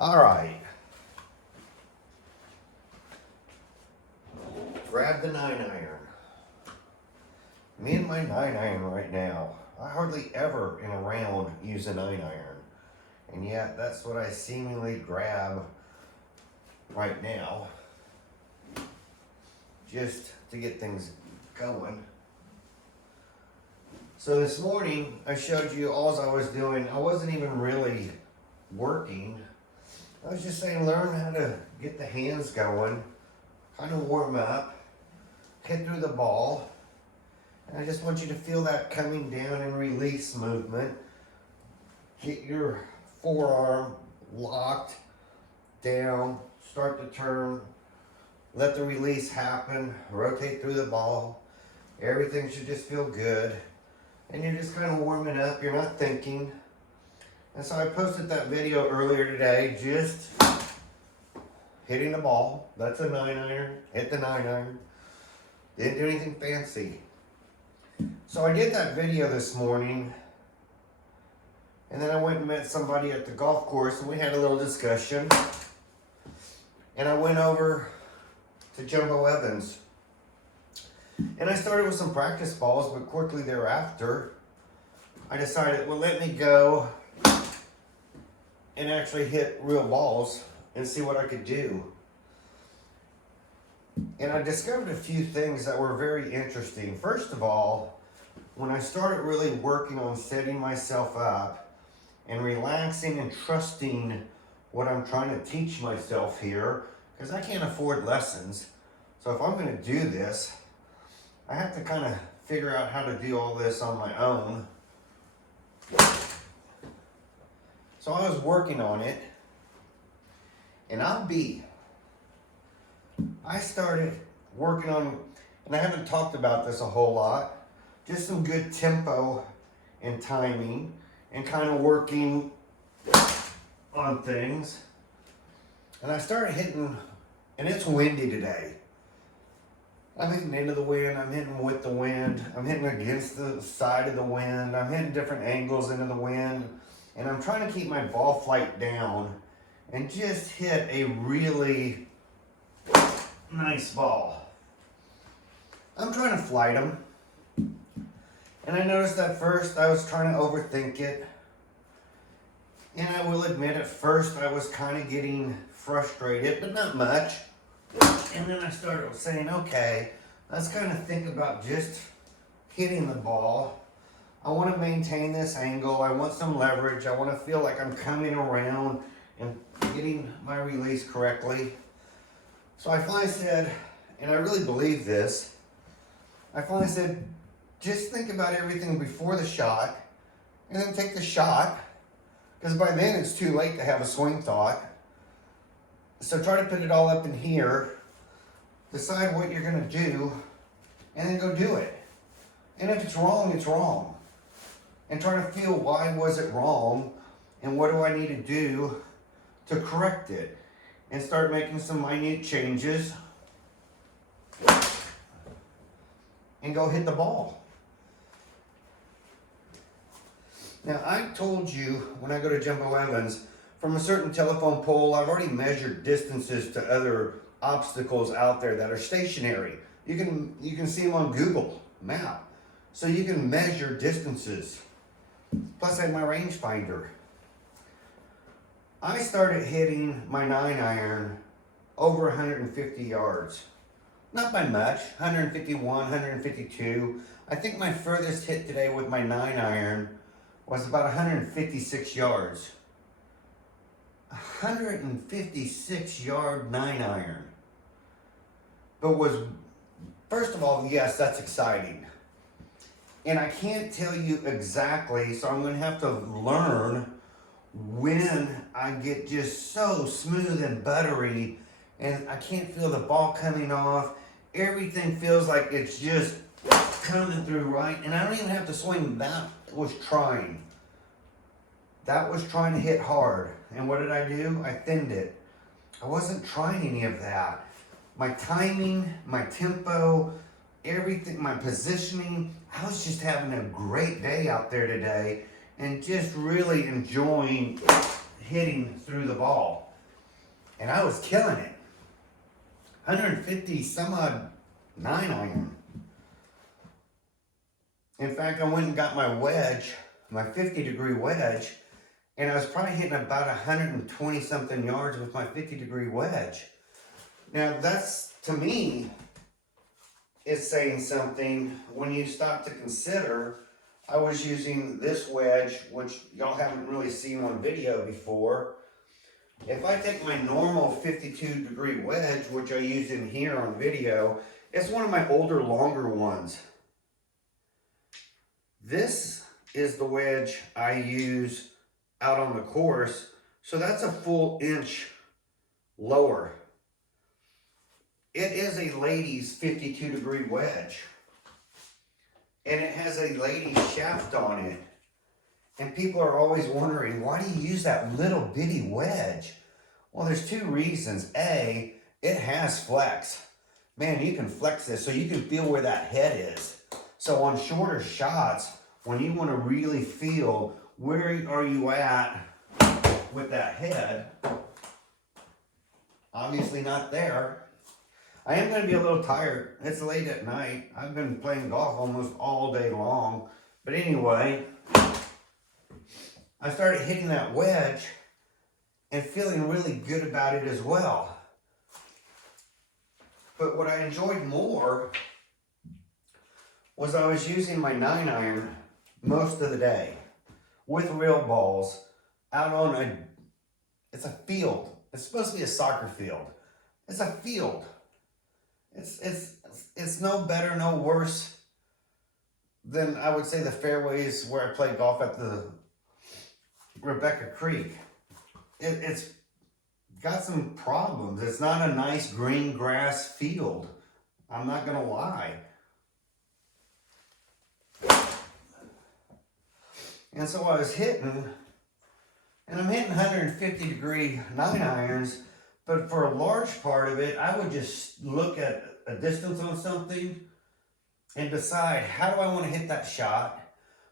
All right. Grab the 9-iron. Me and my 9-iron right now. I hardly ever in a round use a 9-iron. And yet that's what I seemingly grab right now. Just to get things going. So this morning I showed you all I was doing. I wasn't even really working. I was just saying learn how to get the hands going, kind of warm up, hit through the ball. And I just want you to feel that coming down and release movement. Get your forearm locked down, start to turn, let the release happen, rotate through the ball. Everything should just feel good. And you're just kind of warming up, you're not thinking. And so I posted that video earlier today, just hitting the ball. That's a 9-iron, hit the 9-iron. Didn't do anything fancy. So I did that video this morning, and then I went and met somebody at the golf course, and we had a little discussion. And I went over to Jumbo Evans. And I started with some practice balls, but quickly thereafter, I decided, well, let me go and actually hit real balls and see what I could do. And I discovered a few things that were very interesting. First of all, when I started really working on setting myself up and relaxing and trusting what I'm trying to teach myself here, because I can't afford lessons. So if I'm going to do this, I have to kind of figure out how to do all this on my own. So I was working on it, and I started working on, and I haven't talked about this a whole lot, just some good tempo and timing, and kind of working on things. And I started hitting, and it's windy today. I'm hitting into the wind, I'm hitting with the wind, I'm hitting against the side of the wind, I'm hitting different angles into the wind, and I'm trying to keep my ball flight down and just hit a really nice ball. I'm trying to flight them, and I noticed at first I was trying to overthink it, and I will admit at first I was kind of getting frustrated, but not much. And then I started saying, okay, let's kind of think about just hitting the ball. I want to maintain this angle. I want some leverage. I want to feel like I'm coming around and getting my release correctly. So I finally said, and I really believe this, I finally said, just think about everything before the shot and then take the shot, because by then it's too late to have a swing thought. So try to put it all up in here, decide what you're going to do, and then go do it. And if it's wrong, it's wrong. And try to feel why was it wrong, and what do I need to do to correct it. And start making some minute changes, and go hit the ball. Now, I told you when I go to Jumbo Evans, from a certain telephone pole, I've already measured distances to other obstacles out there that are stationary. You can see them on Google Map. So you can measure distances. Plus I have my rangefinder. I started hitting my 9-iron over 150 yards. Not by much, 151, 152. I think my furthest hit today with my 9-iron was about 156 yards. 156 yard 9-iron. But first of all, yes, that's exciting. And I can't tell you exactly, so I'm going to have to learn when I get just so smooth and buttery and I can't feel the ball coming off. Everything feels like it's just coming through right, and I don't even have to swing. That was trying to hit hard. And what did I do? I thinned it. I wasn't trying any of that. My timing, my tempo, everything, my positioning, I was just having a great day out there today and just really enjoying hitting through the ball. And I was killing it. 150 some odd 9-iron. In fact, I went and got my wedge, my 50-degree wedge, and I was probably hitting about 120 something yards with my 50-degree wedge. Now that's, to me, is saying something when you stop to consider. I was using this wedge, which y'all haven't really seen on video before. If I take my normal 52-degree wedge, which I used in here on video, it's one of my older, longer ones. This is the wedge I use out on the course, so that's a full inch lower. It is a ladies 52-degree wedge, and it has a ladies shaft on it. And people are always wondering, why do you use that little bitty wedge? Well, there's two reasons. A, it has flex. Man, you can flex this so you can feel where that head is. So on shorter shots, when you want to really feel where are you at with that head, obviously not there. I am going to be a little tired. It's late at night. I've been playing golf almost all day long. But anyway, I started hitting that wedge and feeling really good about it as well. But what I enjoyed more was I was using my 9-iron most of the day with real balls out on it's a field. It's supposed to be a soccer field. It's a field. It's no better, no worse than, I would say, the fairways where I play golf at the Rebecca Creek. It's got some problems. It's not a nice green grass field. I'm not gonna lie. And so I was hitting, and I'm hitting 150-degree 9-irons, but for a large part of it, I would just look at a distance on something and decide, how do I want to hit that shot?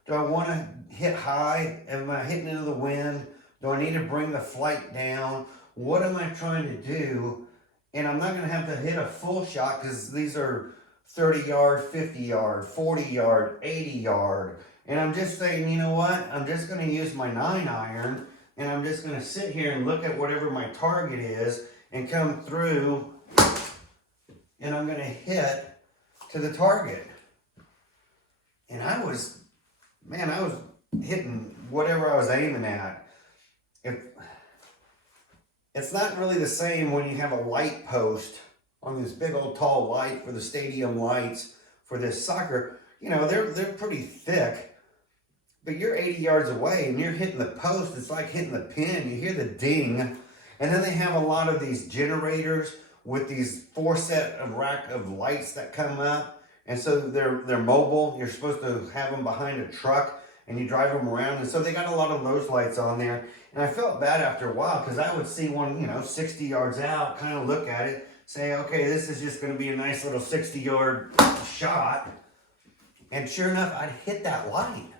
Do I want to hit high? Am I hitting into the wind? Do I need to bring the flight down? What am I trying to do? And I'm not going to have to hit a full shot because these are 30-yard, 50-yard, 40-yard, 80-yard. And I'm just saying, you know what? I'm just going to use my 9-iron, and I'm just going to sit here and look at whatever my target is and come through, and I'm going to hit to the target. And I was hitting whatever I was aiming at. It's not really the same when you have a light post on this big old tall light for the stadium lights for this soccer. You know, they're pretty thick, but you're 80 yards away and you're hitting the post. It's like hitting the pin. You hear the ding. And then they have a lot of these generators with these 4 set of rack of lights that come up. And so they're mobile. You're supposed to have them behind a truck and you drive them around. And so they got a lot of those lights on there. And I felt bad after a while because I would see one, 60 yards out, kind of look at it, say, okay, this is just going to be a nice little 60-yard shot. And sure enough, I'd hit that light.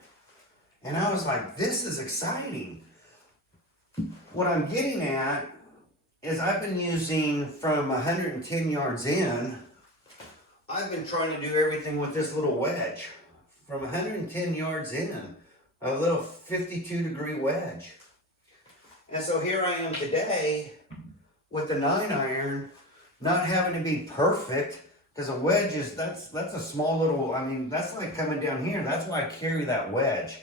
And I was like, this is exciting. What I'm getting at is I've been using from 110 yards in, I've been trying to do everything with this little wedge. From 110 yards in, a little 52-degree wedge. And so here I am today with the 9-iron, not having to be perfect, because a wedge is, that's a small little, that's like coming down here. That's why I carry that wedge.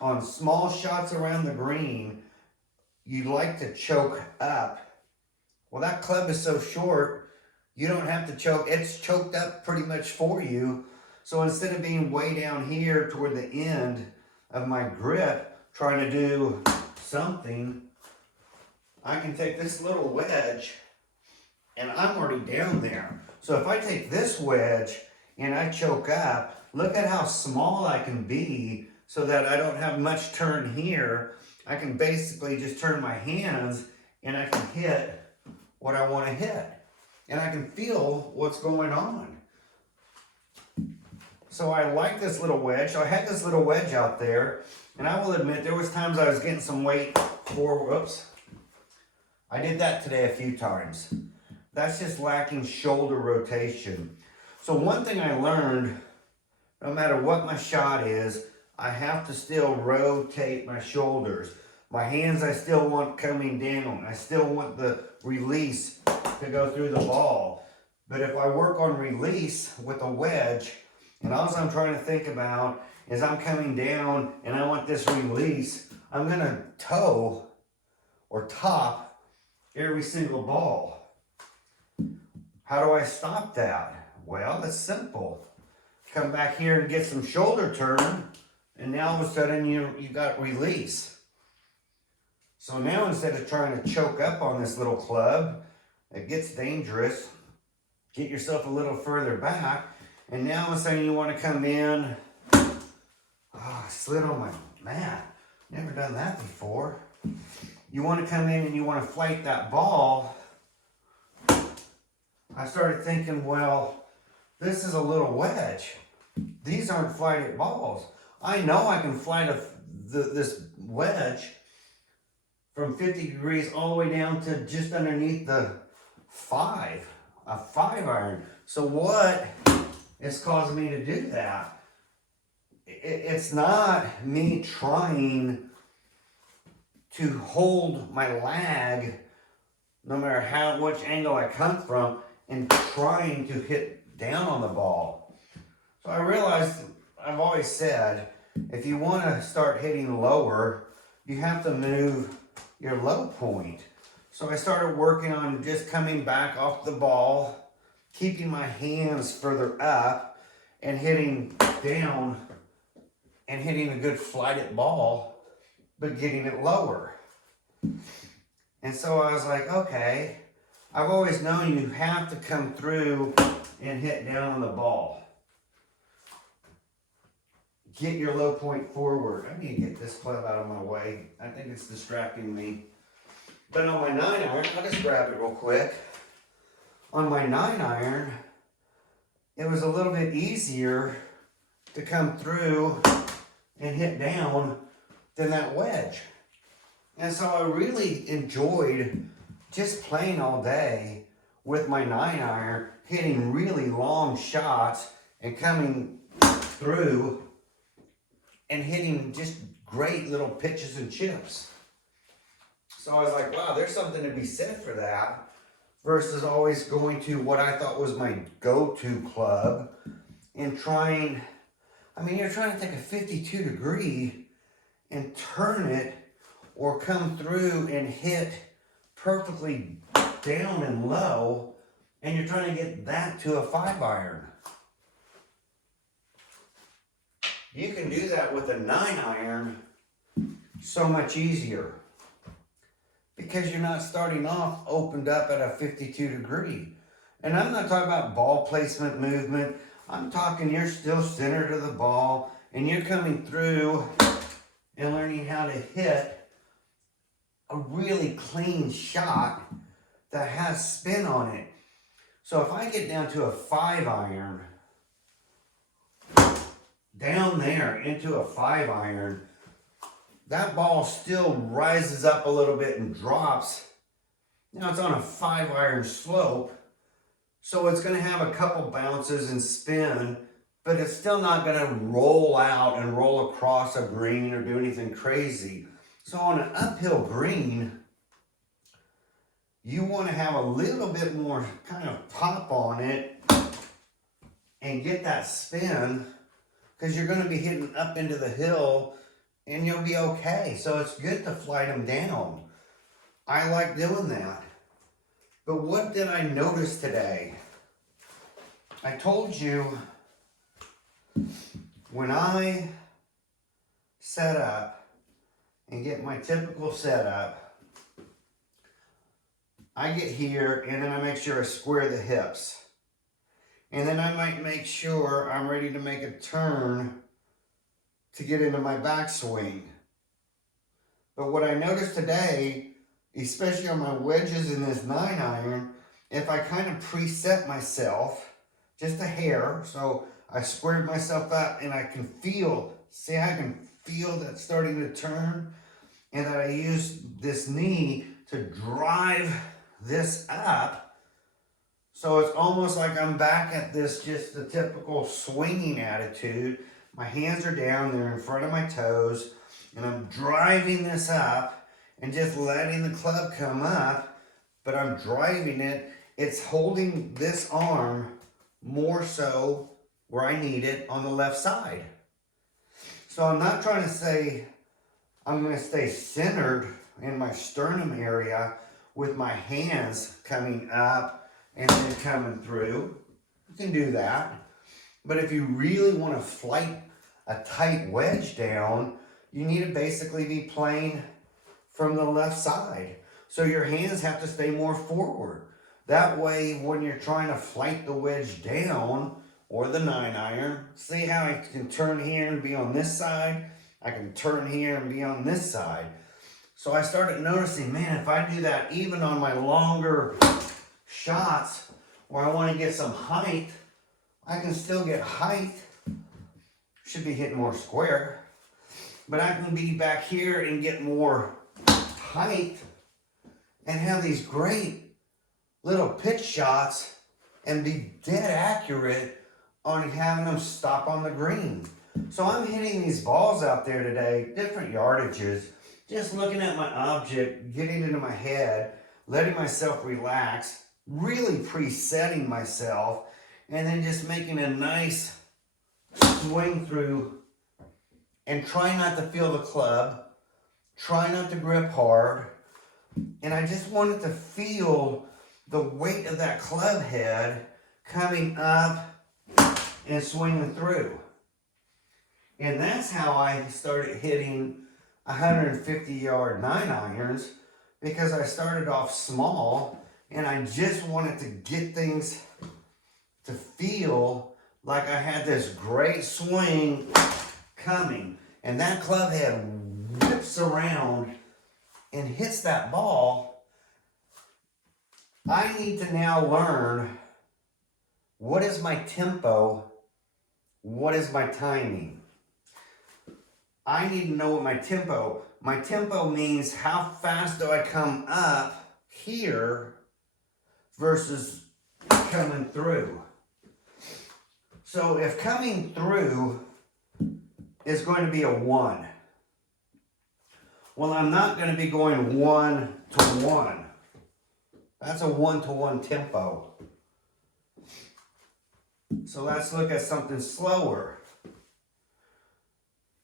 On small shots around the green, you like to choke up. Well, that club is so short, you don't have to choke. It's choked up pretty much for you. So instead of being way down here toward the end of my grip, trying to do something, I can take this little wedge and I'm already down there. So if I take this wedge and I choke up, look at how small I can be so that I don't have much turn here. I can basically just turn my hands and I can hit what I want to hit. And I can feel what's going on. So I like this little wedge. So I had this little wedge out there, and I will admit there was times I was getting some weight forward. Whoops. I did that today a few times. That's just lacking shoulder rotation. So one thing I learned, no matter what my shot is, I have to still rotate my shoulders. My hands I still want coming down. I still want the release to go through the ball. But if I work on release with a wedge, and all I'm trying to think about is I'm coming down and I want this release, I'm gonna toe or top every single ball. How do I stop that? Well, it's simple. Come back here and get some shoulder turn, and now all of a sudden you got release. So now instead of trying to choke up on this little club, it gets dangerous. Get yourself a little further back, and now all of a sudden you want to come in. Oh, I slid on my mat. Never done that before. You want to come in and you want to flight that ball. I started thinking, well, this is a little wedge. These aren't flighted balls. I know I can flight this wedge from 50 degrees all the way down to just underneath the a 5-iron. So what is causing me to do that? It's not me trying to hold my lag, no matter which angle I come from, and trying to hit down on the ball. So I realized, I've always said, if you want to start hitting lower, you have to move your low point. So I started working on just coming back off the ball, keeping my hands further up, and hitting down, and hitting a good flighted ball, but getting it lower. And so I was like, okay, I've always known you have to come through and hit down on the ball. Get your low point forward. I need to get this club out of my way. I think it's distracting me. But on my 9-iron, I'll just grab it real quick. On my 9-iron, it was a little bit easier to come through and hit down than that wedge. And so I really enjoyed just playing all day with my 9-iron, hitting really long shots and coming through and hitting just great little pitches and chips. So I was like, wow, there's something to be said for that versus always going to what I thought was my go-to club and trying, you're trying to take a 52 degree and turn it or come through and hit perfectly down and low, and you're trying to get that to a 5-iron. You can do that with a 9-iron so much easier because you're not starting off opened up at a 52 degree. And I'm not talking about ball placement movement. I'm talking you're still centered to the ball and you're coming through and learning how to hit a really clean shot that has spin on it. So if I get down to a 5-iron, down there into a 5-iron, that ball still rises up a little bit and drops. Now it's on a 5-iron slope, so it's going to have a couple bounces and spin, but it's still not going to roll out and roll across a green or do anything crazy. So on an uphill green, you want to have a little bit more kind of pop on it and get that spin, because you're going to be hitting up into the hill and you'll be okay. So it's good to flight them down. I like doing that. But what did I notice today? I told you when I set up and get my typical setup, I get here and then I make sure I square the hips. And then I might make sure I'm ready to make a turn to get into my backswing. But what I noticed today, especially on my wedges in this 9-iron, if I kind of preset myself just a hair, so I squared myself up and I can feel, I can feel that starting to turn, and that I use this knee to drive this up. So it's almost like I'm back at this, just the typical swinging attitude. My hands are down, they're in front of my toes, and I'm driving this up and just letting the club come up, but I'm driving it. It's holding this arm more so where I need it on the left side. So I'm not trying to say I'm going to stay centered in my sternum area with my hands coming up and then coming through. You can do that. But if you really want to flight a tight wedge down, you need to basically be playing from the left side. So your hands have to stay more forward. That way, when you're trying to flight the wedge down, or the 9-iron, see how I can turn here and be on this side? I can turn here and be on this side. So I started noticing, man, if I do that even on my longer shots where I want to get some height, I can still get height. Should be hitting more square. But I can be back here and get more height and have these great little pitch shots and be dead accurate on having them stop on the green. So I'm hitting these balls out there today, different yardages, just looking at my object, getting into my head, letting myself relax, really presetting myself, and then just making a nice swing through and try not to feel the club, try not to grip hard, and I just wanted to feel the weight of that club head coming up and swinging through. And that's how I started hitting 150-yard 9-irons, because I started off small and I just wanted to get things to feel like I had this great swing coming. And that club head whips around and hits that ball. I need to now learn, what is my tempo? What is my timing? I need to know what my tempo means how fast do I come up here versus coming through. So if coming through is going to be a 1, well, I'm not going to be going 1 to 1. That's a 1 to 1 tempo. So let's look at something slower.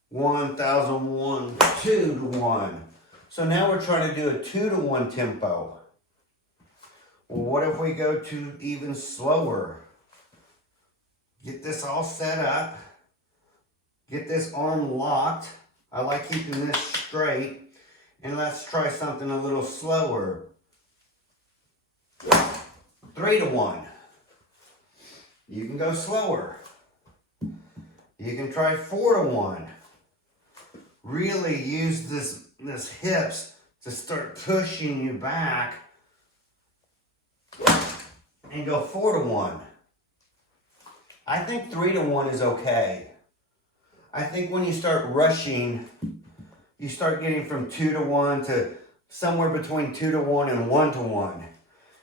1,001, 2 to 1. So now we're trying to do a 2 to 1 tempo. Well, what if we go to even slower? Get this all set up. Get this arm locked. I like keeping this straight. And let's try something a little slower. 3 to 1. You can go slower. You can try 4 to 1. Really use this hips to start pushing you back and go 4 to 1. I think 3 to 1 is okay. I think when you start rushing, you start getting from 2 to 1 to somewhere between 2 to 1 and 1 to 1.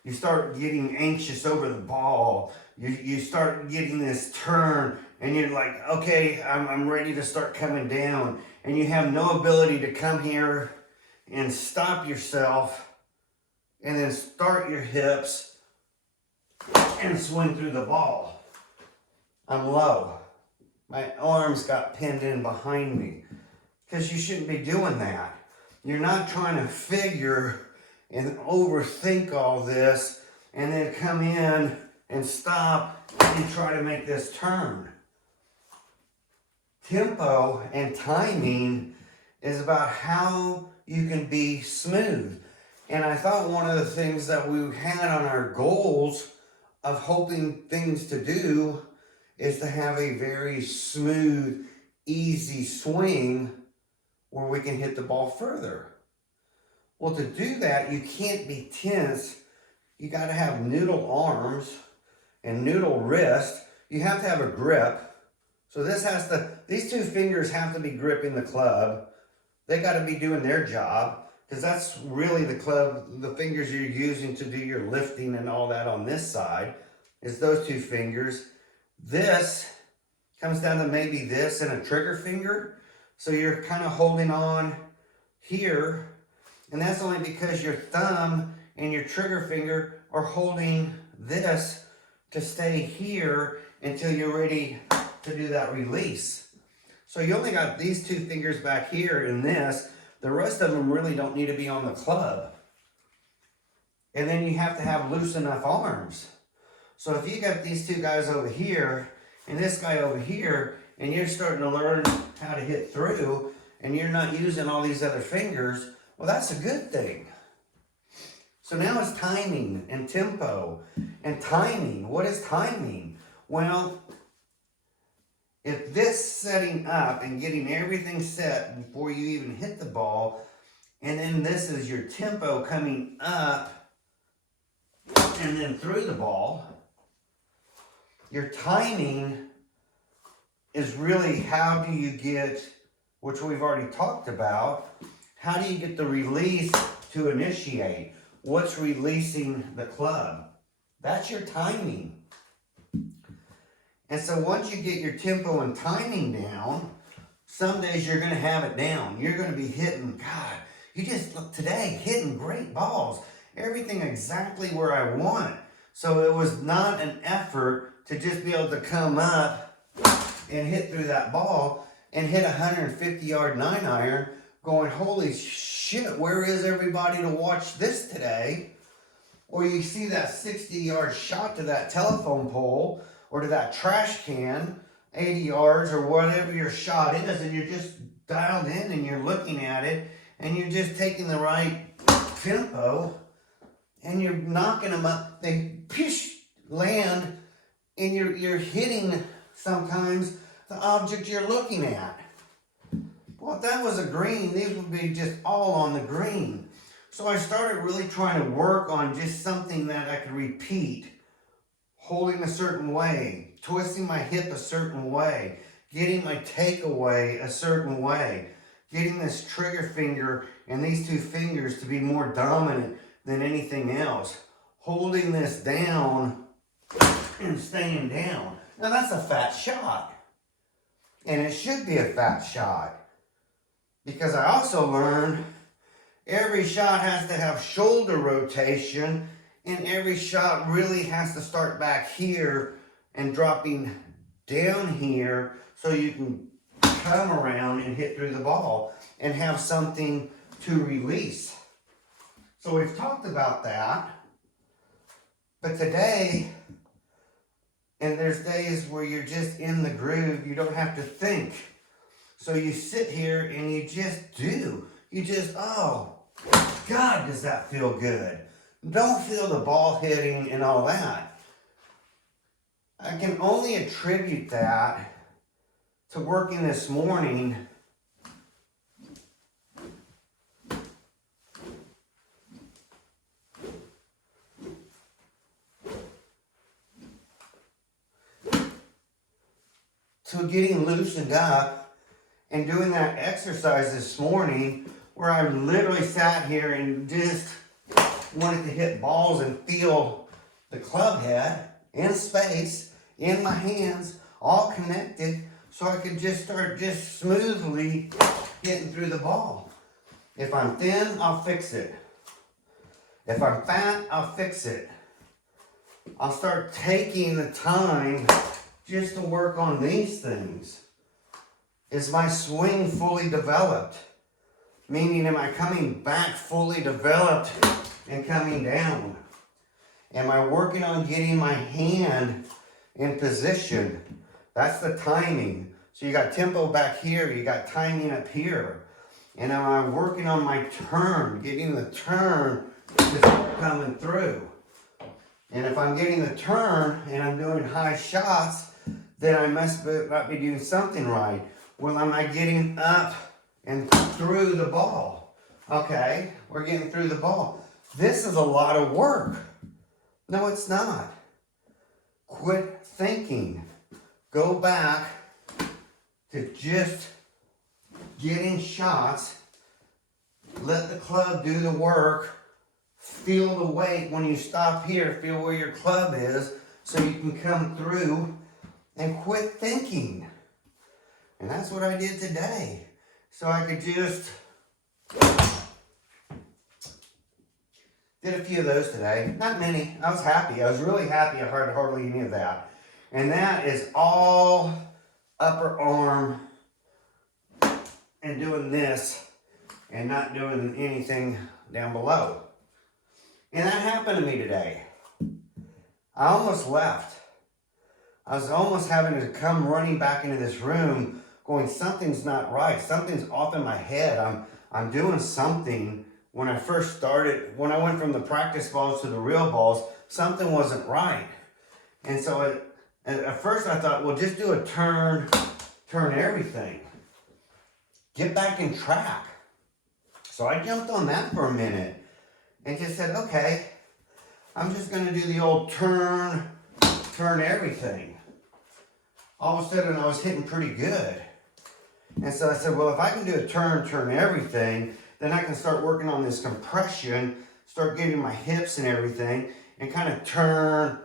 You start getting anxious over the ball. You start getting this turn and you're like, okay, I'm ready to start coming down. And you have no ability to come here and stop yourself and then start your hips and swing through the ball. I'm low. My arms got pinned in behind me, because you shouldn't be doing that. You're not trying to figure and overthink all this and then come in and stop and try to make this turn. Tempo and timing is about how you can be smooth. And I thought one of the things that we had on our goals of hoping things to do is to have a very smooth, easy swing where we can hit the ball further. Well, to do that, you can't be tense. You got to have noodle arms and noodle wrist. You have to have a grip. So these two fingers have to be gripping the club. They got to be doing their job. because that's really the fingers you're using to do your lifting and all that on this side, is those two fingers. This comes down to maybe this and a trigger finger. So you're kind of holding on here, and that's only because your thumb and your trigger finger are holding this to stay here until you're ready to do that release. So you only got these two fingers back here in this. The rest of them really don't need to be on the club. And then you have to have loose enough arms. So if you got these two guys over here and this guy over here, and you're starting to learn how to hit through, and you're not using all these other fingers, well, that's a good thing. So now it's timing and tempo. And timing, what is timing? Well, if this setting up and getting everything set before you even hit the ball, and then this is your tempo coming up and then through the ball, your timing is really how do you get, which we've already talked about, how do you get the release to initiate? What's releasing the club? That's your timing. And so once you get your tempo and timing down, some days you're going to have it down. You're going to be hitting, God, you just look today, hitting great balls. Everything exactly where I want. So it was not an effort to just be able to come up and hit through that ball and hit a 150-yard 9-iron going, holy shit, where is everybody to watch this today? Or you see that 60-yard shot to that telephone pole or to that trash can, 80 yards or whatever your shot is, and you're just dialed in and you're looking at it and you're just taking the right tempo and you're knocking them up. They land and you're hitting sometimes the object you're looking at. Well, if that was a green, these would be just all on the green. So I started really trying to work on just something that I could repeat. Holding a certain way, twisting my hip a certain way, getting my takeaway a certain way, getting this trigger finger and these two fingers to be more dominant than anything else, holding this down and staying down. Now that's a fat shot, and it should be a fat shot, because I also learned every shot has to have shoulder rotation, and every shot really has to start back here and dropping down here so you can come around and hit through the ball and have something to release. So we've talked about that. But today, and there's days where you're just in the groove, you don't have to think. So you sit here and you just do. You just, oh, God, does that feel good? Don't feel the ball hitting and all that. I can only attribute that to working this morning to getting loosened up and doing that exercise this morning where I literally sat here and just wanted to hit balls and feel the club head in space, in my hands, all connected, so I could just start just smoothly getting through the ball. If I'm thin, I'll fix it. If I'm fat, I'll fix it. I'll start taking the time just to work on these things. Is my swing fully developed? Meaning, am I coming back fully developed and coming down? Am I working on getting my hand in position? That's the timing. So you got tempo back here, you got timing up here. And am I working on my turn, getting the turn to start coming through? And if I'm getting the turn and I'm doing high shots, then I must not be doing something right. Well, am I getting up and through the ball? Okay, we're getting through the ball. This is a lot of work. No, it's not. Quit thinking. Go back to just getting shots let the club do the work. Feel the weight when you stop here. Feel where your club is so you can come through and quit thinking. And that's what I did today. So I could just did a few of those today. Not many. I was happy. I was really happy. I heard hardly any of that. And that is all upper arm and doing this and not doing anything down below. And that happened to me today. I almost left. I was almost having to come running back into this room going, something's not right. Something's off in my head. I'm doing something. When I first started, when I went from the practice balls to the real balls, something wasn't right. And so at first I thought, well, just do a turn everything. Get back in track. So I jumped on that for a minute and just said, okay, I'm just going to do the old turn everything. All of a sudden I was hitting pretty good. And so I said, well, if I can do a turn everything, then I can start working on this compression, start getting my hips and everything, and kind of turn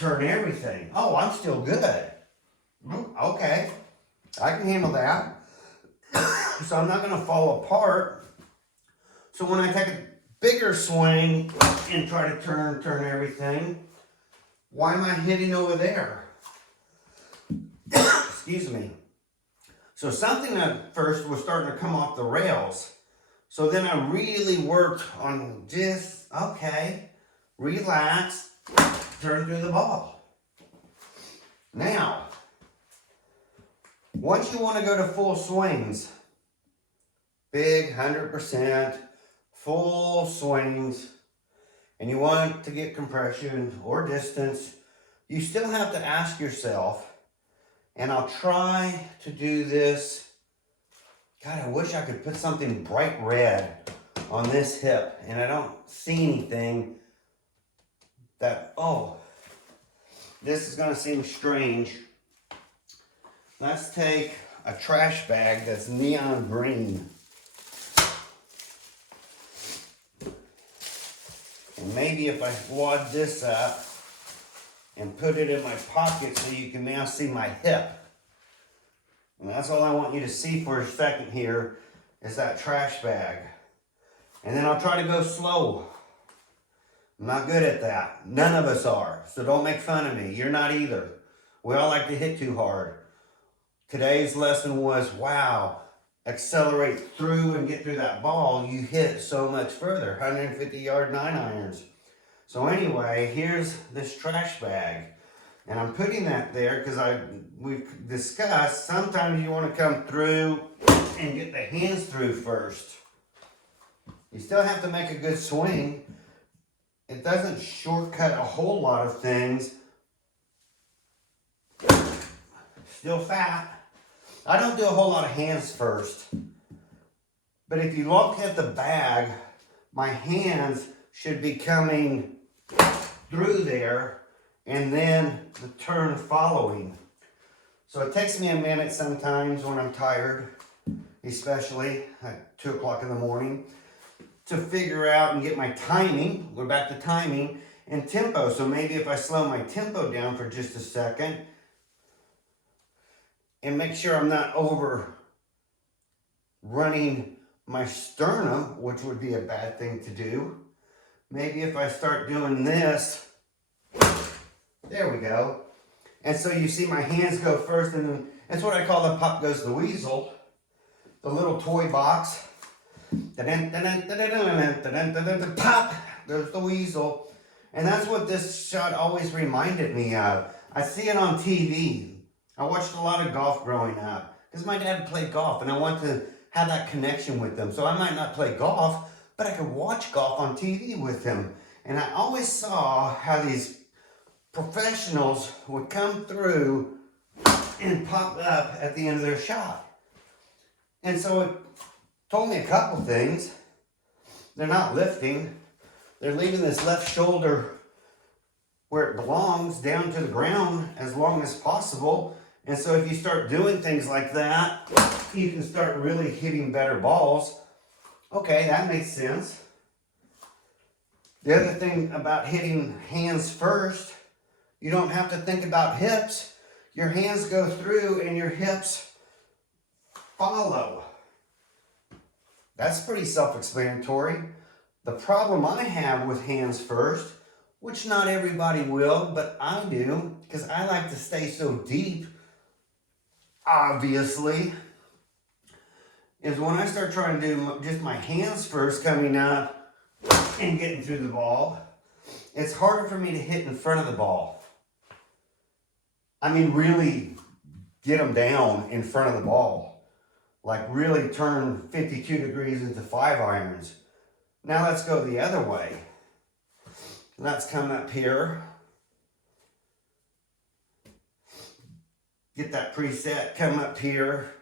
everything. Oh, I'm still good. Okay, I can handle that. So I'm not going to fall apart. So when I take a bigger swing and try to turn everything, why am I hitting over there? Excuse me. So something at first was starting to come off the rails. So then I really worked on just, okay, relax, turn through the ball. Now, once you want to go to full swings, big 100%, full swings, and you want to get compression or distance, you still have to ask yourself, and I'll try to do this. God, I wish I could put something bright red on this hip, and I don't see anything that, oh, this is going to seem strange. Let's take a trash bag that's neon green. And maybe if I wad this up and put it in my pocket so you can now see my hip. And that's all I want you to see for a second here is that trash bag. And then I'll try to go slow. I'm not good at that. None of us are. So don't make fun of me. You're not either. We all like to hit too hard. Today's lesson was, wow, accelerate through and get through that ball. You hit so much further. 150-yard 9-irons. So anyway, here's this trash bag. And I'm putting that there because we've discussed sometimes you want to come through and get the hands through first. You still have to make a good swing. It doesn't shortcut a whole lot of things. Still fat. I don't do a whole lot of hands first. But if you look at the bag, my hands should be coming through there and then the turn following. So it takes me a minute sometimes when I'm tired, especially at 2 o'clock in the morning, to figure out and get my timing. We're back to timing and tempo. So maybe if I slow my tempo down for just a second and make sure I'm not over running my sternum, which would be a bad thing to do. Maybe if I start doing this, there we go. And so you see my hands go first, and then that's what I call the Pop Goes the Weasel, the little toy box. Pop goes the weasel. And that's what this shot always reminded me of. I see it on TV. I watched a lot of golf growing up because my dad played golf and I want to have that connection with them. So I might not play golf, but I could watch golf on TV with him. And I always saw how these professionals would come through and pop up at the end of their shot. And so it told me a couple things. They're not lifting. They're leaving this left shoulder where it belongs, down to the ground as long as possible. And so if you start doing things like that, you can start really hitting better balls. Okay, that makes sense. The other thing about hitting hands first, you don't have to think about hips. Your hands go through and your hips follow. That's pretty self-explanatory. The problem I have with hands first, which not everybody will, but I do, because I like to stay so deep, obviously, is when I start trying to do just my hands first coming up and getting through the ball, it's harder for me to hit in front of the ball. I mean, really get them down in front of the ball. Like really turn 52 degrees into 5-irons. Now let's go the other way. Let's come up here. Get that preset, come up here.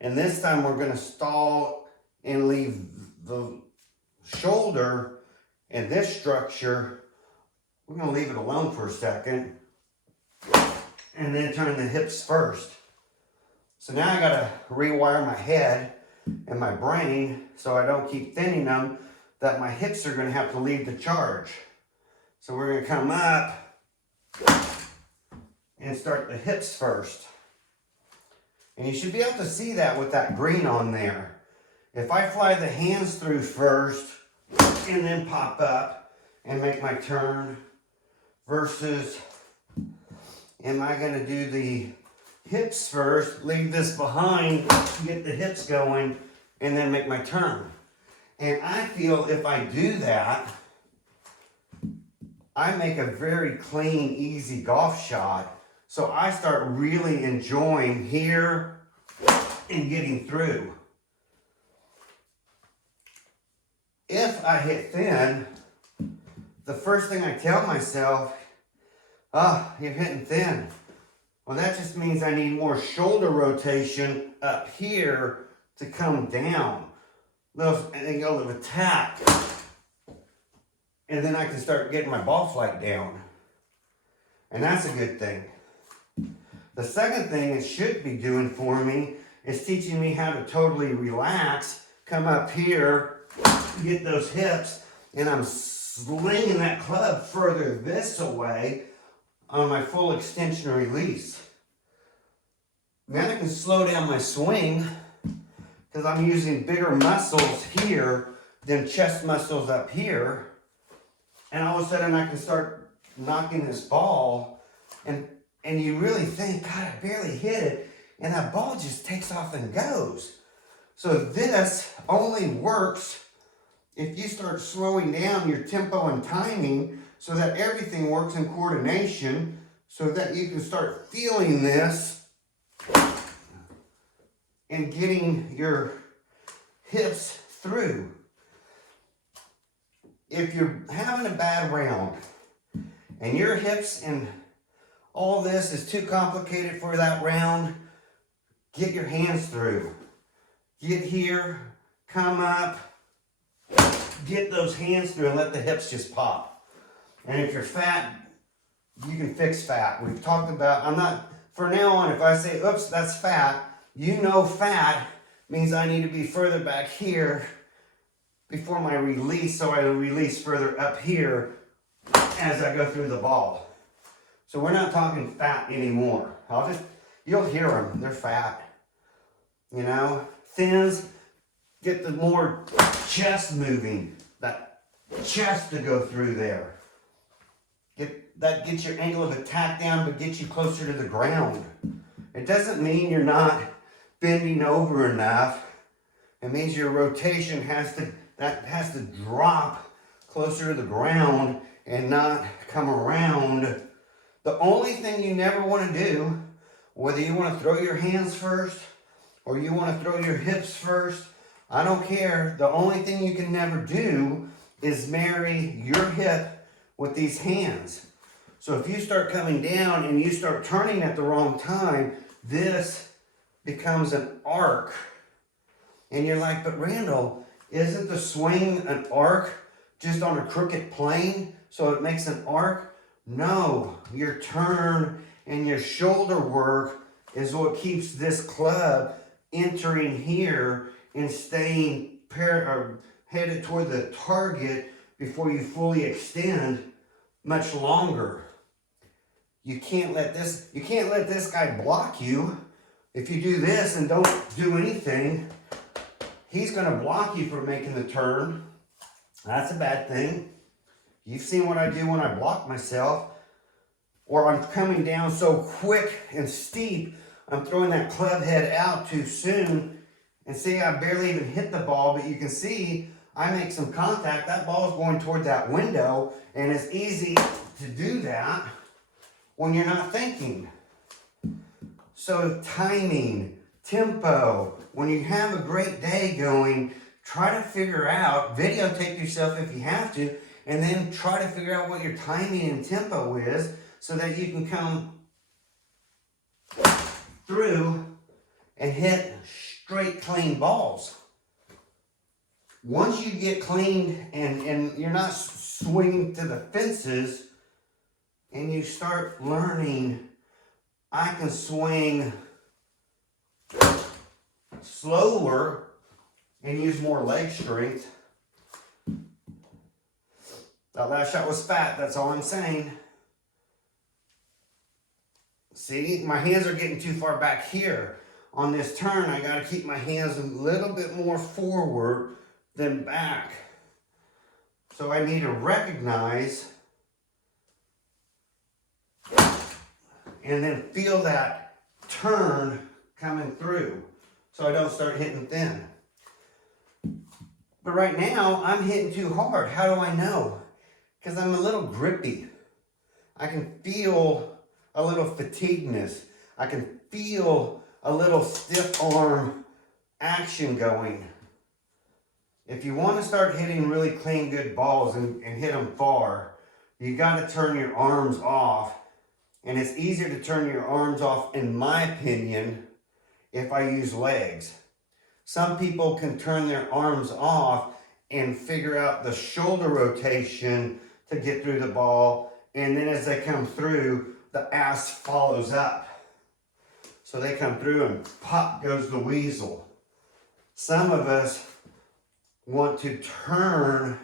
And this time we're gonna stall and leave the shoulder and this structure, we're gonna leave it alone for a second. And then turn the hips first. So now I gotta rewire my head and my brain so I don't keep thinning them, that my hips are gonna have to lead the charge. So we're gonna come up and start the hips first. And you should be able to see that with that green on there. If I fly the hands through first and then pop up and make my turn versus am I gonna do the hips first, leave this behind, get the hips going, and then make my turn. And I feel if I do that, I make a very clean, easy golf shot. So I start really enjoying here and getting through. If I hit thin, the first thing I tell myself, you're hitting thin. Well, that just means I need more shoulder rotation up here to come down. Little angle of attack. And then I can start getting my ball flight down. And that's a good thing. The second thing it should be doing for me is teaching me how to totally relax, come up here, get those hips, and I'm slinging that club further this away on my full extension release. Then I can slow down my swing because I'm using bigger muscles here than chest muscles up here. And all of a sudden I can start knocking this ball and you really think, God, I barely hit it. And that ball just takes off and goes. So this only works if you start slowing down your tempo and timing so that everything works in coordination so that you can start feeling this and getting your hips through. If you're having a bad round and your hips and all this is too complicated for that round, get your hands through. Get here, come up, get those hands through and let the hips just pop. And if you're fat, you can fix fat. We've talked about, for now on, if I say, oops, that's fat, you know fat means I need to be further back here before my release, so I release further up here as I go through the ball. So we're not talking fat anymore. You'll hear them, they're fat. You know, thins, get the more chest moving, that chest to go through there. That gets your angle of attack down, but gets you closer to the ground. It doesn't mean you're not bending over enough. It means your rotation has to drop closer to the ground and not come around. The only thing you never want to do, whether you want to throw your hands first or you want to throw your hips first, I don't care. The only thing you can never do is marry your hip with these hands. So if you start coming down and you start turning at the wrong time, this becomes an arc. And you're like, but Randall, isn't the swing an arc just on a crooked plane? So it makes an arc? No, your turn and your shoulder work is what keeps this club entering here and staying headed toward the target before you fully extend much longer. You can't let this guy block you. If you do this and don't do anything, he's going to block you from making the turn. That's a bad thing. You've seen what I do when I block myself, or I'm coming down so quick and steep, I'm throwing that club head out too soon, and see, I barely even hit the ball, but you can see I make some contact. That ball's going toward that window, and it's easy to do that when you're not thinking. So timing, tempo, when you have a great day going, try to figure out, videotape yourself if you have to, and then try to figure out what your timing and tempo is so that you can come through and hit straight, clean balls. Once you get cleaned and you're not swinging to the fences, and you start learning, I can swing slower and use more leg strength. That last shot was fat, that's all I'm saying. See, my hands are getting too far back here. On this turn, I gotta keep my hands a little bit more forward than back. So I need to recognize and then feel that turn coming through so I don't start hitting thin. But right now, I'm hitting too hard. How do I know? Because I'm a little grippy. I can feel a little fatigueness. I can feel a little stiff arm action going. If you want to start hitting really clean, good balls and hit them far, you got to turn your arms off. And it's easier to turn your arms off, in my opinion, if I use legs. Some people can turn their arms off and figure out the shoulder rotation to get through the ball, and then as they come through, the ass follows up. So they come through and pop goes the weasel. Some of us want to turn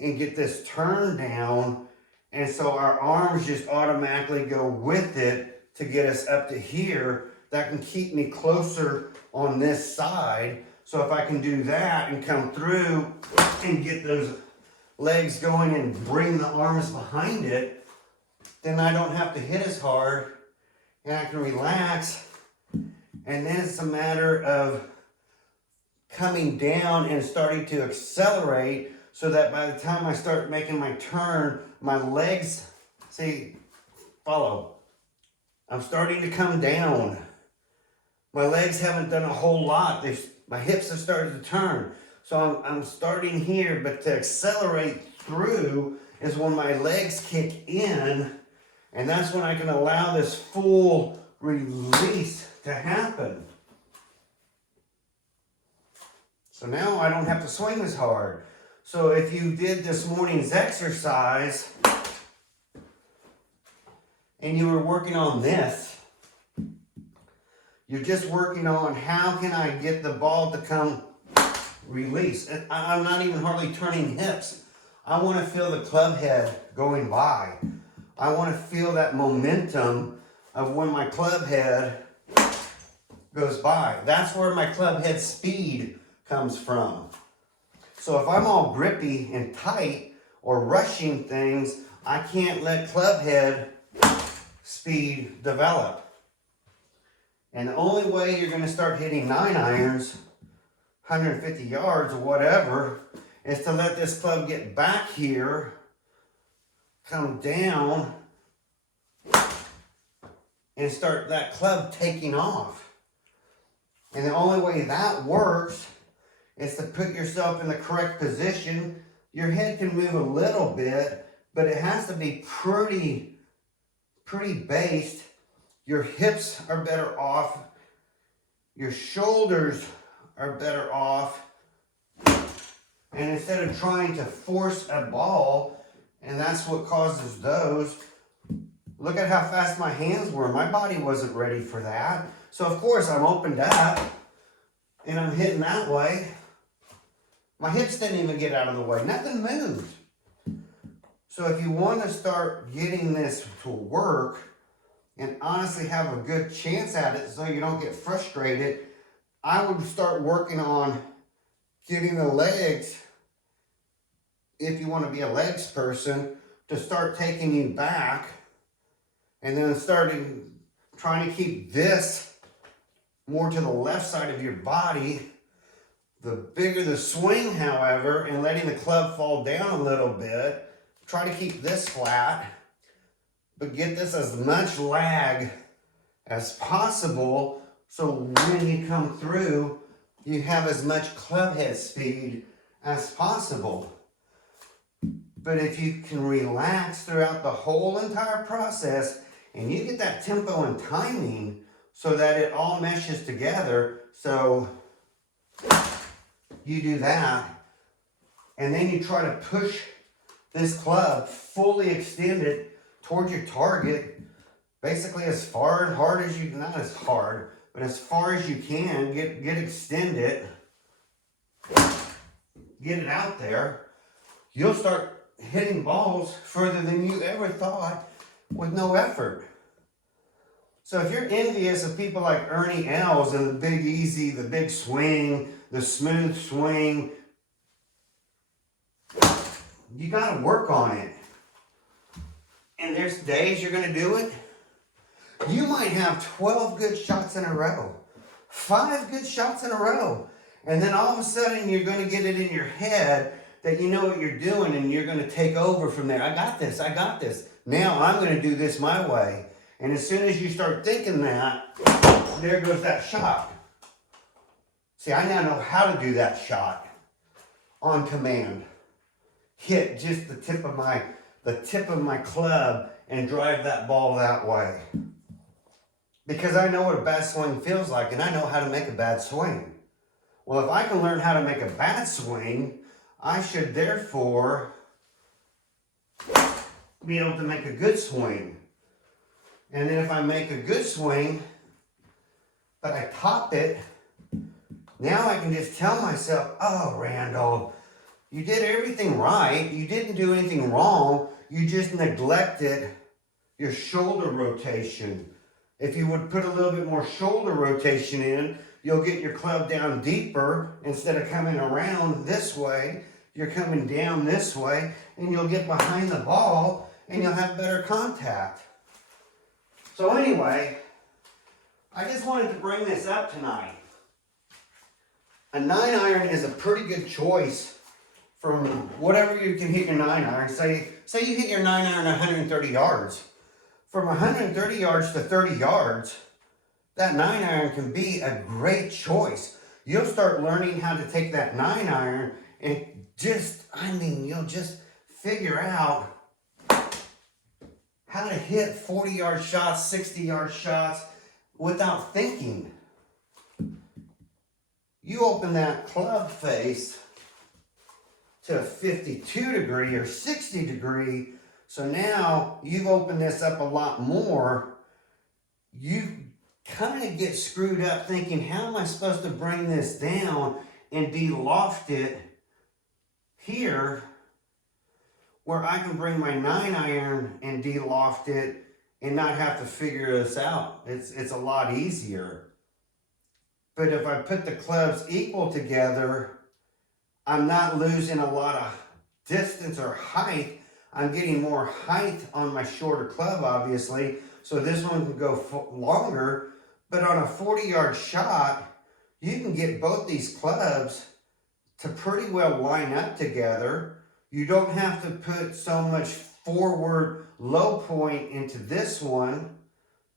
and get this turn down, and so our arms just automatically go with it to get us up to here. That can keep me closer on this side. So if I can do that and come through and get those legs going and bring the arms behind it, then I don't have to hit as hard and I can relax. And then it's a matter of coming down and starting to accelerate so that by the time I start making my turn, my legs, see, follow. I'm starting to come down. My legs haven't done a whole lot. My hips have started to turn. So I'm starting here, but to accelerate through is when my legs kick in, and that's when I can allow this full release to happen. So now I don't have to swing as hard. So if you did this morning's exercise and you were working on this, you're just working on how can I get the ball to come release. And I'm not even hardly turning hips. I want to feel the club head going by. I want to feel that momentum of when my club head goes by. That's where my club head speed comes from. So if I'm all grippy and tight or rushing things, I can't let club head speed develop. And the only way you're going to start hitting 9-irons, 150 yards or whatever, is to let this club get back here, come down, and start that club taking off. And the only way that works is to put yourself in the correct position. Your head can move a little bit, but it has to be pretty based. Your hips are better off. Your shoulders are better off. And instead of trying to force a ball, and that's what causes those, look at how fast my hands were. My body wasn't ready for that. So of course I'm opened up and I'm hitting that way. My hips didn't even get out of the way. Nothing moved. So if you want to start getting this to work and honestly have a good chance at it so you don't get frustrated, I would start working on getting the legs, if you want to be a legs person, to start taking you back, and then trying to keep this more to the left side of your body. The bigger the swing, however, and letting the club fall down a little bit, try to keep this flat, but get this as much lag as possible so when you come through, you have as much club head speed as possible. But if you can relax throughout the whole entire process and you get that tempo and timing so that it all meshes together, so you do that, and then you try to push this club fully extended towards your target, basically as far and hard as you, not as hard, but as far as you can, get extended, get it out there, you'll start hitting balls further than you ever thought with no effort. So if you're envious of people like Ernie Els and the Big Easy, the big swing, the smooth swing, you got to work on it. And there's days you're going to do it. You might have 12 good shots in a row, 5 good shots in a row. And then all of a sudden you're going to get it in your head that you know what you're doing and you're going to take over from there. I got this. I got this. Now I'm going to do this my way. And as soon as you start thinking that, there goes that shot. See, I now know how to do that shot on command. Hit just the tip of my club and drive that ball that way. Because I know what a bad swing feels like and I know how to make a bad swing. Well, if I can learn how to make a bad swing, I should therefore be able to make a good swing. And then if I make a good swing, but I top it, now I can just tell myself, oh, Randall, you did everything right. You didn't do anything wrong. You just neglected your shoulder rotation. If you would put a little bit more shoulder rotation in, you'll get your club down deeper. Instead of coming around this way, you're coming down this way, and you'll get behind the ball, and you'll have better contact. So anyway, I just wanted to bring this up tonight. A 9-iron is a pretty good choice from whatever you can hit your 9-iron. Say you hit your 9-iron 130 yards. From 130 yards to 30 yards, that 9-iron can be a great choice. You'll start learning how to take that 9-iron and you'll just figure out how to hit 40-yard shots, 60-yard shots without thinking. You open that club face to a 52 degree or 60 degree, so now you've opened this up a lot more. You kind of get screwed up thinking, how am I supposed to bring this down and de-loft it here where I can bring my 9-iron and de-loft it and not have to figure this out. It's a lot easier. But if I put the clubs equal together, I'm not losing a lot of distance or height. I'm getting more height on my shorter club, obviously, so this one can go longer. But on a 40-yard shot, you can get both these clubs to pretty well line up together. You don't have to put so much forward low point into this one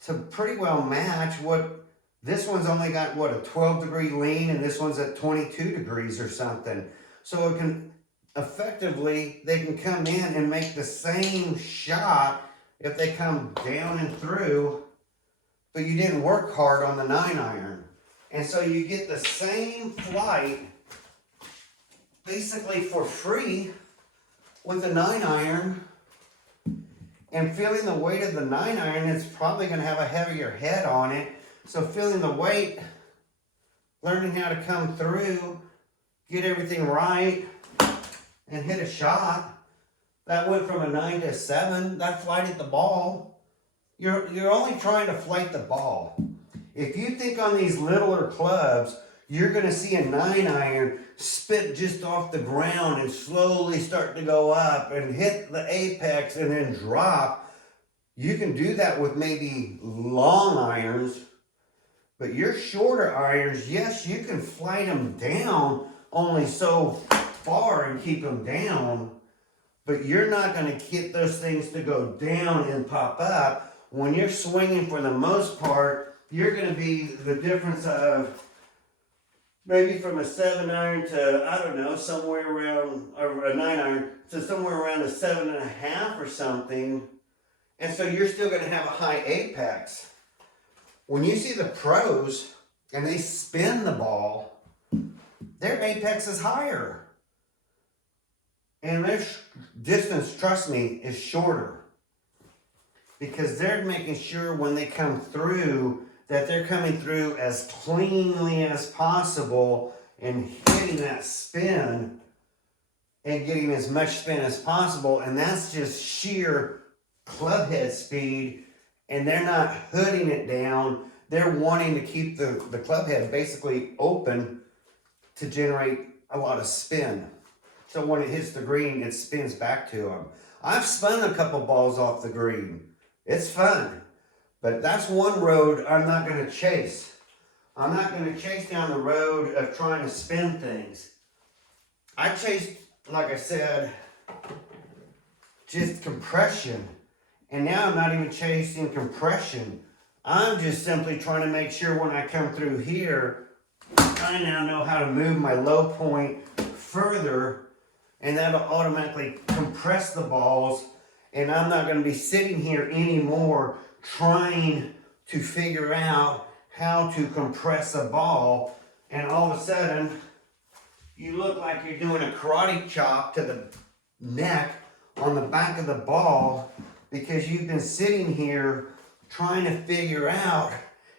to pretty well match what this one's only got, what, a 12-degree lean, and this one's at 22 degrees or something. So it can effectively, they can come in and make the same shot if they come down and through, but you didn't work hard on the 9-iron. And so you get the same flight basically for free with the 9-iron, and feeling the weight of the 9-iron, it's probably going to have a heavier head on it. So feeling the weight, learning how to come through, get everything right, and hit a shot. That went from a 9 to a 7. That flighted the ball. You're only trying to flight the ball. If you think on these littler clubs, you're going to see a 9-iron spit just off the ground and slowly start to go up and hit the apex and then drop. You can do that with maybe long irons, but your shorter irons, yes, you can flight them down only so far and keep them down, but you're not going to get those things to go down and pop up. When you're swinging, for the most part, you're going to be the difference of maybe from a 7-iron to, I don't know, somewhere around, or a 9-iron to somewhere around a 7.5 or something. And so you're still going to have a high apex. When you see the pros and they spin the ball, their apex is higher. And their distance, trust me, is shorter. Because they're making sure when they come through that they're coming through as cleanly as possible and hitting that spin and getting as much spin as possible. And that's just sheer club head speed, and they're not hooding it down. They're wanting to keep the club head basically open to generate a lot of spin. So when it hits the green, it spins back to them. I've spun a couple balls off the green. It's fun. But that's one road I'm not going to chase. I'm not going to chase down the road of trying to spin things. I chased, like I said, just compression. And now I'm not even chasing compression. I'm just simply trying to make sure when I come through here, I now know how to move my low point further, and that'll automatically compress the balls, and I'm not going to be sitting here anymore trying to figure out how to compress a ball, and all of a sudden you look like you're doing a karate chop to the neck on the back of the ball because you've been sitting here trying to figure out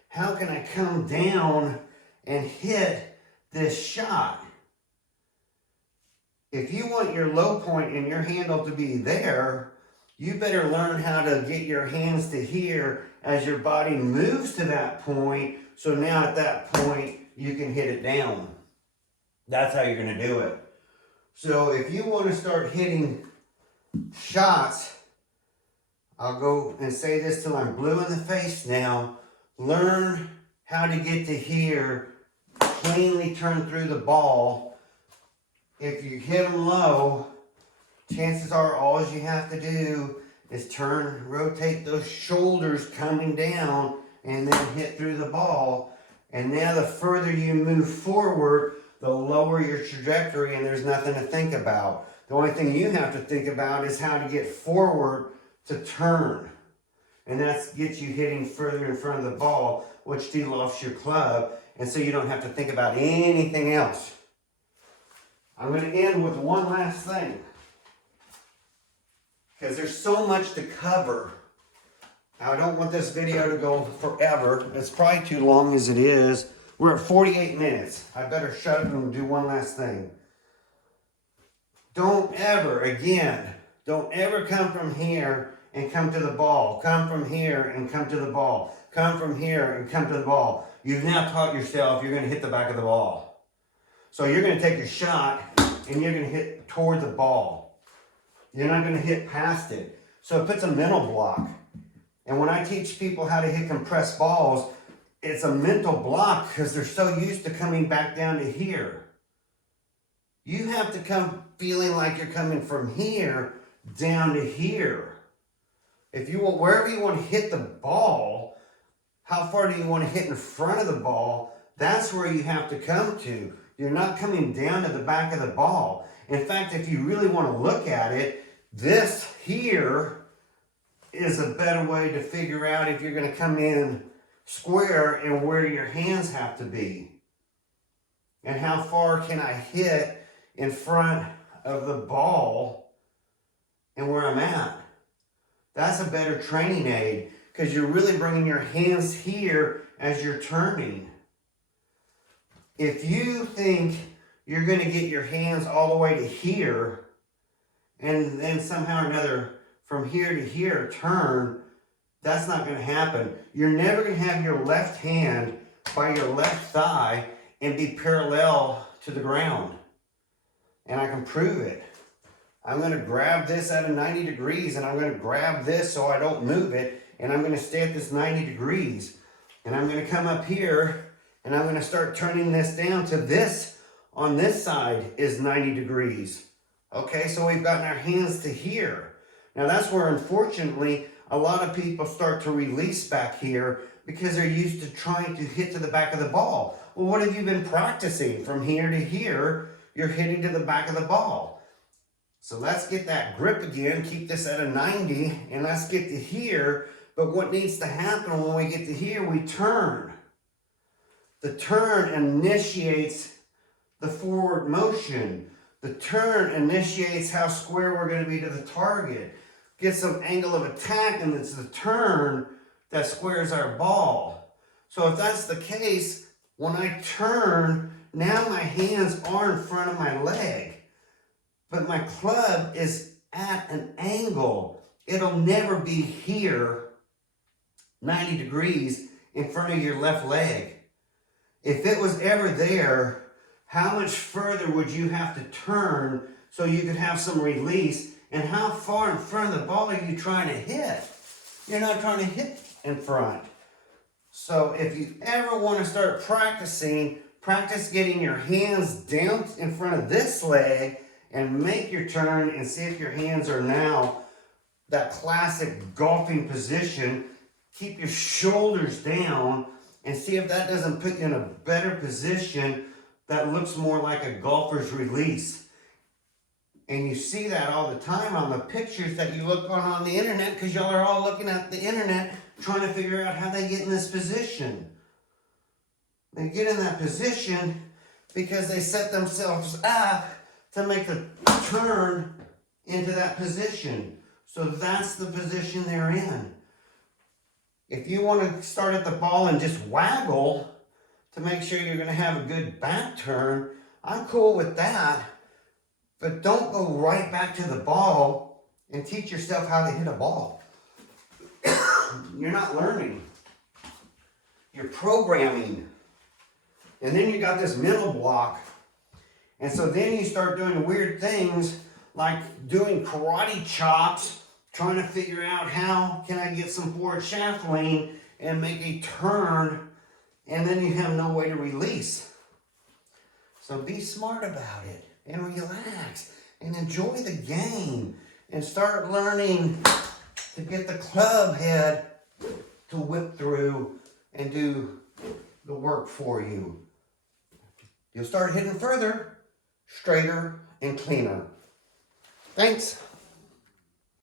how can I come down and hit this shot. If you want your low point and your handle to be there, you better learn how to get your hands to here as your body moves to that point. So now at that point, you can hit it down. That's how you're going to do it. So if you want to start hitting shots, I'll go and say this till I'm blue in the face now. Learn how to get to here, cleanly turn through the ball. If you hit them low, chances are all you have to do is turn, rotate those shoulders coming down, and then hit through the ball. And now the further you move forward, the lower your trajectory, and there's nothing to think about. The only thing you have to think about is how to get forward to turn. And that gets you hitting further in front of the ball, which delofts your club, and so you don't have to think about anything else. I'm going to end with one last thing, because there's so much to cover. I don't want this video to go forever. It's probably too long as it is. We're at 48 minutes. I better shut up and do one last thing. Don't ever come from here and come to the ball. Come from here and come to the ball. Come from here and come to the ball. You've now taught yourself you're going to hit the back of the ball. So you're going to take a shot and you're going to hit toward the ball. You're not going to hit past it. So it puts a mental block. And when I teach people how to hit compressed balls, it's a mental block because they're so used to coming back down to here. You have to come feeling like you're coming from here down to here. If you want, wherever you want to hit the ball, how far do you want to hit in front of the ball? That's where you have to come to. You're not coming down to the back of the ball. In fact, if you really want to look at it, this here is a better way to figure out if you're going to come in square and where your hands have to be. And how far can I hit in front of the ball and where I'm at. That's a better training aid because you're really bringing your hands here as you're turning. If you think you're going to get your hands all the way to here, and then somehow or another from here to here turn. That's not going to happen. You're never going to have your left hand by your left thigh and be parallel to the ground. And I can prove it. I'm going to grab this at a 90 degrees, and I'm going to grab this so I don't move it, and I'm going to stay at this 90 degrees. And I'm going to come up here, and I'm going to start turning this down to this on this side is 90 degrees. Okay, so we've gotten our hands to here. Now that's where, unfortunately, a lot of people start to release back here because they're used to trying to hit to the back of the ball. Well, what have you been practicing? From here to here, you're hitting to the back of the ball. So let's get that grip again, keep this at a 90, and let's get to here. But what needs to happen when we get to here, we turn. The turn initiates the forward motion. The turn initiates how square we're going to be to the target. Get some angle of attack, and it's the turn that squares our ball. So if that's the case, when I turn, now my hands are in front of my leg, but my club is at an angle. It'll never be here, 90 degrees in front of your left leg. If it was ever there, how much further would you have to turn so you could have some release? And how far in front of the ball are you trying to hit? You're not trying to hit in front. So if you ever want to start practicing, practice getting your hands down in front of this leg and make your turn and see if your hands are now that classic golfing position. Keep your shoulders down and see if that doesn't put you in a better position that looks more like a golfer's release. And you see that all the time on the pictures that you look on the internet, because y'all are all looking at the internet trying to figure out how they get in this position. They get in that position because they set themselves up to make a turn into that position. So that's the position they're in. If you want to start at the ball and just waggle to make sure you're going to have a good back turn, I'm cool with that. But don't go right back to the ball and teach yourself how to hit a ball. You're not learning. You're programming. And then you got this mental block. And so then you start doing weird things like doing karate chops, trying to figure out how can I get some forward shaft lean and make a turn, and then you have no way to release. So be smart about it. And relax and enjoy the game and start learning to get the club head to whip through and do the work for you. You'll start hitting further, straighter, and cleaner. Thanks.